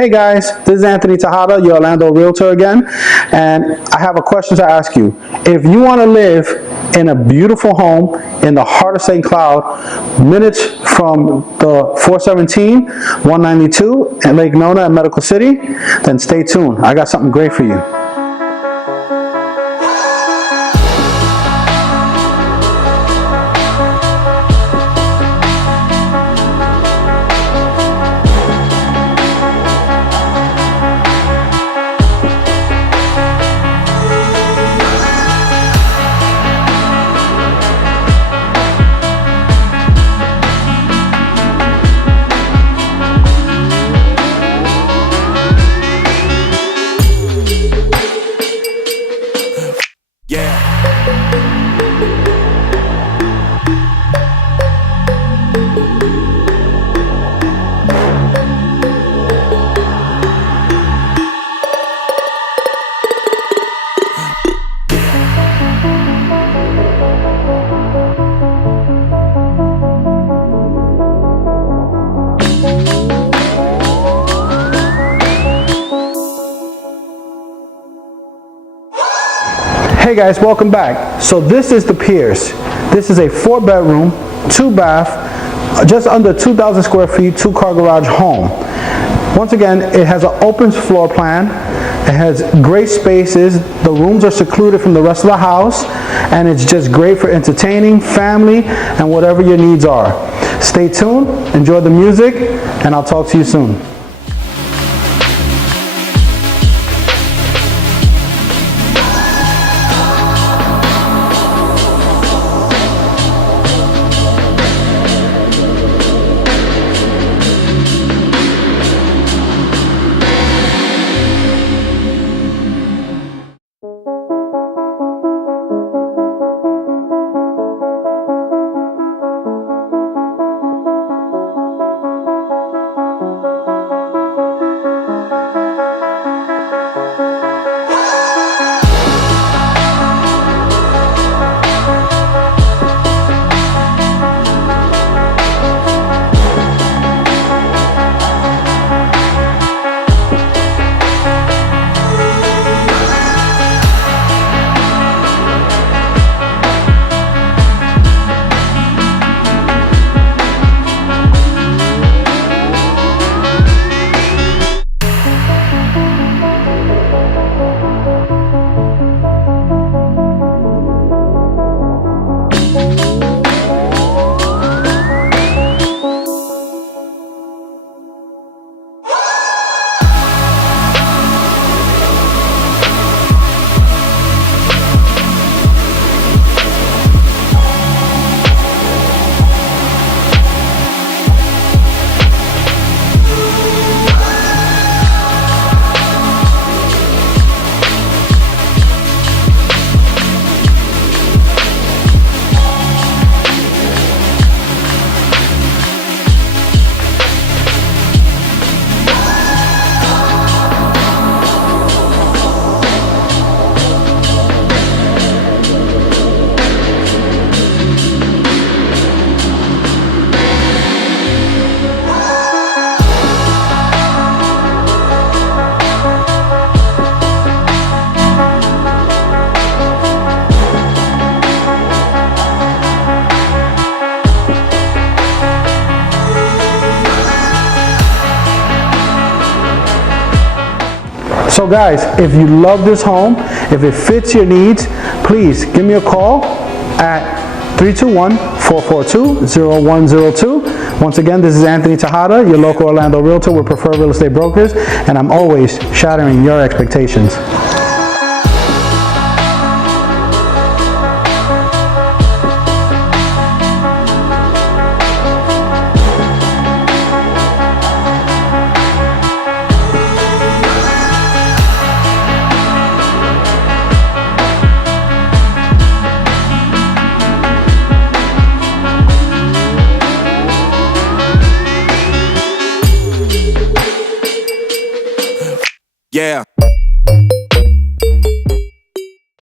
Hey guys, this is Anthony Tejada, your Orlando Realtor again, and I have a question to ask you. If you want to live in a beautiful home in the heart of St. Cloud, minutes from the 417, 192, and Lake Nona and Medical City, then stay tuned. I got something great for you. Hey guys, welcome back. So this is the Pierce. This is a 4-bedroom, 2-bath, just under 2,000 square feet, 2-car garage home. Once again, it has an open floor plan. It has great spaces. The rooms are secluded from the rest of the house, and it's just great for entertaining, family, and whatever your needs are. Stay tuned, enjoy the music, and I'll talk to you soon. So guys, if you love this home, if it fits your needs, please give me a call at 321-442-0102. Once again, this is Anthony Tejada, your local Orlando Realtor with Preferred Real Estate Brokers, and I'm always shattering your expectations. Yeah.